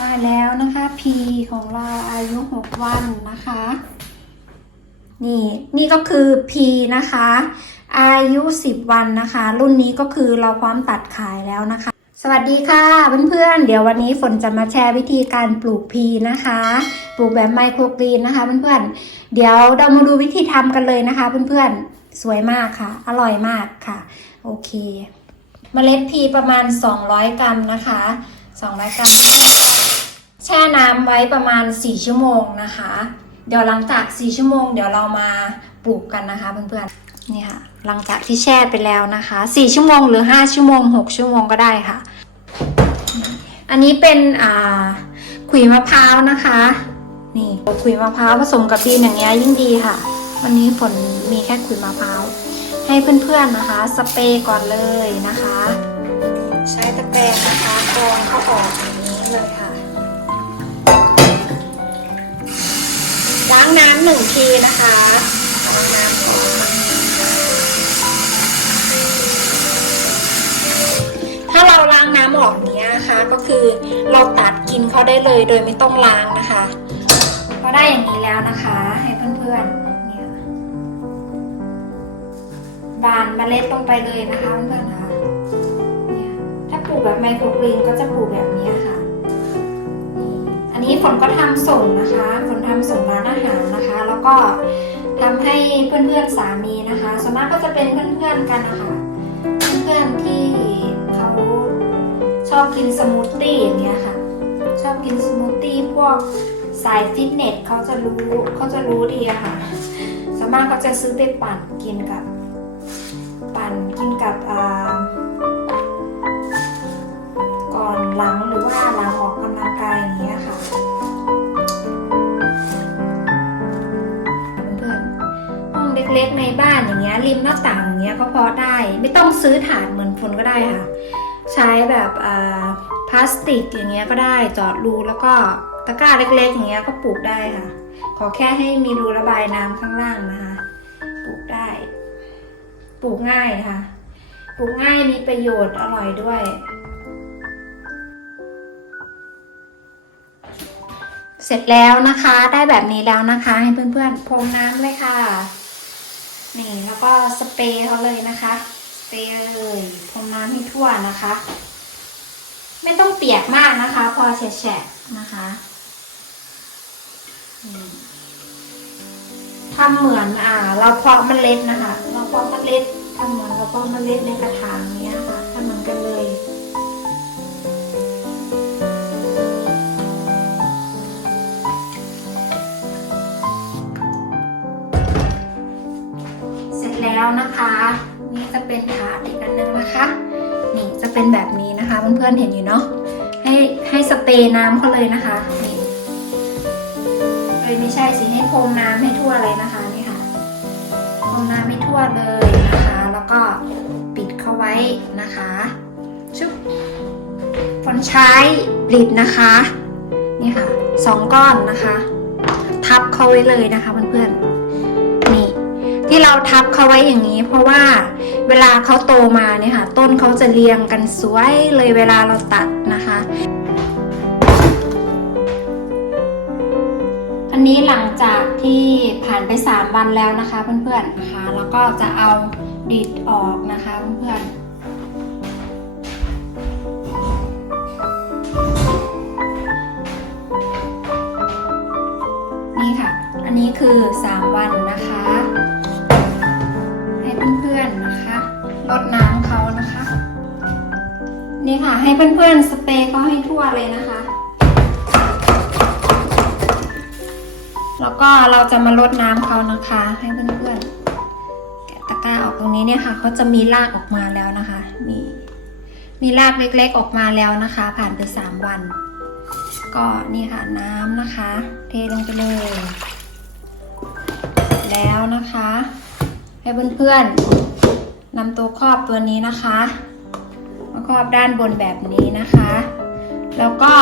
มาแล้วนะคะพีของเราอายุ 6 วันนะคะ นี่นี่ก็คือพีนะคะ อายุ 10 วันนะคะ รุ่นนี้ก็คือเราพร้อมตัดขายแล้วนะคะ สวัสดีค่ะเพื่อนๆเดี๋ยววันนี้ฝนจะมาแชร์วิธีการปลูกพีนะคะ ปลูกแบบไมโครกรีนนะคะเพื่อนๆเดี๋ยวเรามาดูวิธีทำกันเลยนะคะเพื่อนๆสวยมากค่ะ อร่อยมากค่ะ โอเคเมล็ดพีประมาณ 200 กรัมนะคะ 200กรัมแช่น้ำไว้ประมาณ 4 ชั่วโมงนะคะ เดี๋ยวหลังจาก 4 ชั่วโมง เดี๋ยวเรามาปลูกกันนะคะเพื่อนๆนี่ค่ะหลังจากที่แช่ไปแล้วนะคะ 4 ชั่วโมงหรือ 5 ชั่วโมง 6 ชั่วโมงก็ได้ค่ะ อันนี้เป็นอ่าขุยมะพร้าวนะคะ นี่ขุยมะพร้าวผสมกับดินอย่างเงี้ยยิ่งดีค่ะ วันนี้ฝนมีแค่ขุยมะพร้าวให้เพื่อนๆนะคะ สเปรย์ก่อนเลยนะคะ กรองเข้าออกอย่างนี้เลยค่ะ ล้างน้ำหนึ่งทีนะคะล้างน้ำก่อนถ้าเราล้างน้ำออกเนี้ยนะคะก็คือเราตัดกินเขาได้เลยโดยไม่ต้องล้างนะคะพอได้อย่างนี้แล้วนะคะ ให้เพื่อนๆเนี่ยบานเมล็ดลงไปเลยนะคะเพื่อนๆ ลูกแบบไมโครกรีนก็จะปลูกแบบนี้ค่ะ อันนี้ฝนก็ทำส่งนะคะฝนทำส่งร้านอาหารนะคะ แล้วก็ทำให้เพื่อนๆสามีนะคะส่วนมากก็จะเป็นเพื่อนๆกันนะคะเพื่อนๆที่เขาชอบกินสมูทตี้อย่างเงี้ยค่ะ ชอบกินสมูทตี้พวกสายฟิตเนสเขาจะรู้เขาจะรู้ดีอะค่ะส่วนมากเขาจะซื้อไปปั่นกินกับ ปั่นกินกับอ่า กายอย่างเงี้ยค่ะเพื่อนๆห้องเล็กๆในบ้านอย่างเงี้ยริมหน้าต่างอย่างเงี้ยก็พอได้ ไม่ต้องซื้อถาดเหมือนฝนก็ได้ค่ะ ใช้แบบพลาสติกอย่างเงี้ยก็ได้เจาะรูแล้วก็ตะกร้าเล็กๆ อย่างเงี้ยก็ปลูกได้ค่ะ ขอแค่ให้มีรูระบายน้ำข้างล่างนะคะปลูกได้ ปลูกง่ายค่ะปลูกง่ายมีประโยชน์อร่อยด้วย เสร็จแล้วนะคะได้แบบนี้แล้วนะคะ ให้เพื่อนๆพรมน้ำเลยค่ะ นี่แล้วก็สเปรย์เขาเลยนะคะสเปรย์เลยพรมน้ำให้ทั่วนะคะ ไม่ต้องเปียกมากนะคะ พอแฉะๆนะคะทำเหมือนอ่า เราเพาะเมล็ดนะคะ เราเพาะเมล็ดทำเหมือนเราเพาะเมล็ดในกระถางเนี้ยค่ะทำเหมือนกันเลย แล้วนะคะ นี่จะเป็นถาดอีกอันนึงนะคะ นี่จะเป็นแบบนี้นะคะเพื่อนๆเห็นอยู่เนาะให้ให้สเปรย์น้ำเขาเลยนะคะนี่เลยไม่ใช่สิให้พรมน้ำให้ทั่วเลยนะคะนี่ค่ะพรมน้ำให้ทั่วเลยนะคะ แล้วก็ปิดเข้าไว้นะคะชุบฝนใช้บลิดนะคะนี่ค่ะสองก้อนนะคะ ทับเข้าไว้เลยนะคะเพื่อนๆ ที่เราทับเขาไว้อย่างนี้ เพราะว่าเวลาเขาโตมาเนี่ยค่ะ ต้นเขาจะเรียงกันสวยเลยเวลาเราตัดนะคะ อันนี้หลังจากที่ผ่านไป 3 วันแล้วนะคะเพื่อนๆนะคะแล้วก็จะเอาดิดออกนะคะเพื่อนๆนี่ค่ะ อันนี้คือ 3 วัน นี่ค่ะ ให้เพื่อนๆสเปรย์ก็ให้ทั่วเลยนะคะ แล้วก็เราจะมารดน้ำเขานะคะ ให้เพื่อนๆแกะตะกร้าออกตรงนี้เนี่ยค่ะเขาจะมีรากออกมาแล้วนะคะมีมีรากเล็กๆออกมาแล้วนะคะ ผ่านไปสามวัน ก็นี่ค่ะน้ำนะคะ เทลงไปเลย แล้วนะคะ ให้เพื่อนๆนำตัวครอบตัวนี้นะคะ อบด้านบนแบบนี้นะคะ แล้วก็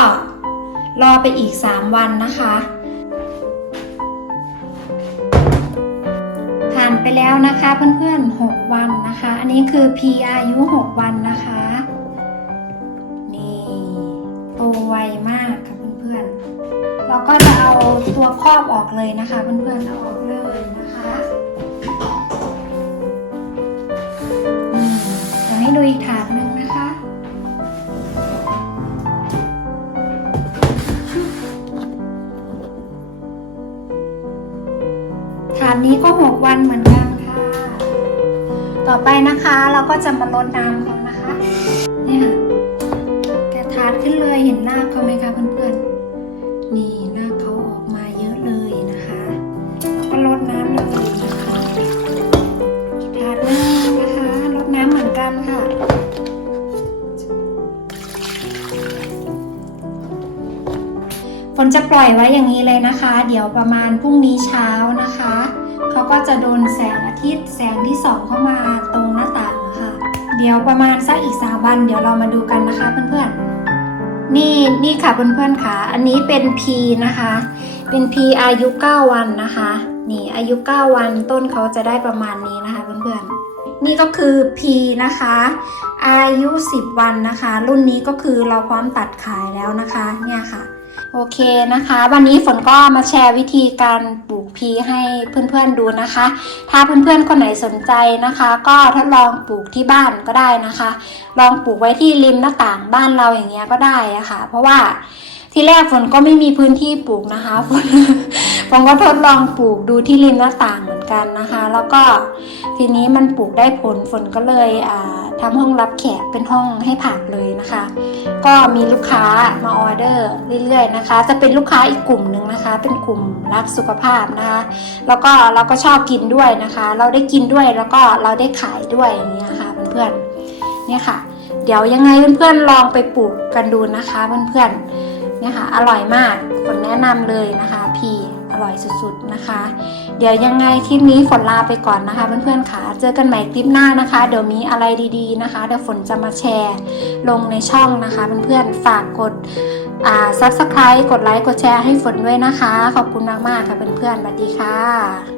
รอไปอีก 3 วันนะคะ ผ่านไปแล้วนะคะเพื่อนๆ 6 วันนะคะ อันนี้คือ P อายุ 6 วันนะคะ นี่โตไวมากค่ะเพื่อนๆ เราก็จะเอาตัวครอบออกเลยนะคะเพื่อนๆ เอาออกเลยนะคะอืมเดี๋ยวให้ดูอีกถาดหนึ่งาดนี้ก็หกวันเหมือนกันค่ะ ต่อไปนะคะเราก็จะมาลดน้ำเขานะคะเนี่ยค่ะแกะถาดขึ้นเลยเห็นหน้าเขาไหมคะเพื่อนๆนี่หน้าเขาออกมาเยอะเลยนะคะแล้วก็ลดน้ำเลยนะคะถาดหนึงนะคะลดน้ำเหมือนกันค่ะฝนจะปล่อยไว้อย่างนี้เลยนะคะ เดี๋ยวประมาณพรุ่งนี้เช้านะคะ ก็จะโดนแสงอาทิตย์แสงที่ส่องเข้ามาตรงหน้าต่างค่ะ เดี๋ยวประมาณสักอีกสามวัน เดี๋ยวเรามาดูกันนะคะเพื่อนๆ นี่นี่ค่ะเพื่อนๆค่ะ อันนี้เป็น P นะคะ เป็น P อายุ 9 วันนะคะ นี่อายุ 9 วันต้นเขาจะได้ประมาณนี้นะคะเพื่อนๆ นี่ก็คือ P นะคะ อายุ 10 วันนะคะ รุ่นนี้ก็คือเราพร้อมตัดขายแล้วนะคะ เนี่ยค่ะ โอเคนะคะ วันนี้ฝนก็มาแชร์วิธีการปลูก พีให้เพื่อนๆดูนะคะ ถ้าเพื่อนๆคนไหนสนใจนะคะ ก็ทดลองปลูกที่บ้านก็ได้นะคะ ลองปลูกไว้ที่ริมหน้าต่างบ้านเราอย่างเงี้ยก็ได้นะค่ะ เพราะว่า ที่แรกฝนก็ไม่มีพื้นที่ปลูกนะคะฝนผมก็ทดลองปลูกดูที่ริมหน้าต่างเหมือนกันนะคะ แล้วก็ทีนี้มันปลูกได้ผลฝนก็เลยอ่าทำห้องรับแขกเป็นห้องให้ผักเลยนะคะ ก็มีลูกค้ามาออเดอร์เรื่อยๆนะคะ จะเป็นลูกค้าอีกกลุ่มหนึ่งนะคะ เป็นกลุ่มรักสุขภาพนะคะ แล้วก็เราก็ชอบกินด้วยนะคะ เราได้กินด้วยแล้วก็เราได้ขายด้วยอย่างนี้ยค่ะเพื่อนๆเนี่ยค่ะ เดี๋ยวยังไงเพื่อนๆลองไปปลูกกันดูนะคะเพื่อนๆ เนี่ยค่ะอร่อยมากฝนแนะนำเลยนะคะพีอร่อยสุดๆนะคะ เดี๋ยวยังไงคลิปนี้ฝนลาไปก่อนนะคะ เพื่อนๆค่ะเจอกันใหม่คลิปหน้านะคะ เดี๋ยวมีอะไรดีๆนะคะเดี๋ยวฝนจะมาแชร์ลงในช่องนะคะ เพื่อนๆฝากกดอ่า subscribe กดไลค์กดแชร์ให้ฝนด้วยนะคะ ขอบคุณมากๆค่ะเพื่อนๆสวัสดีค่ะ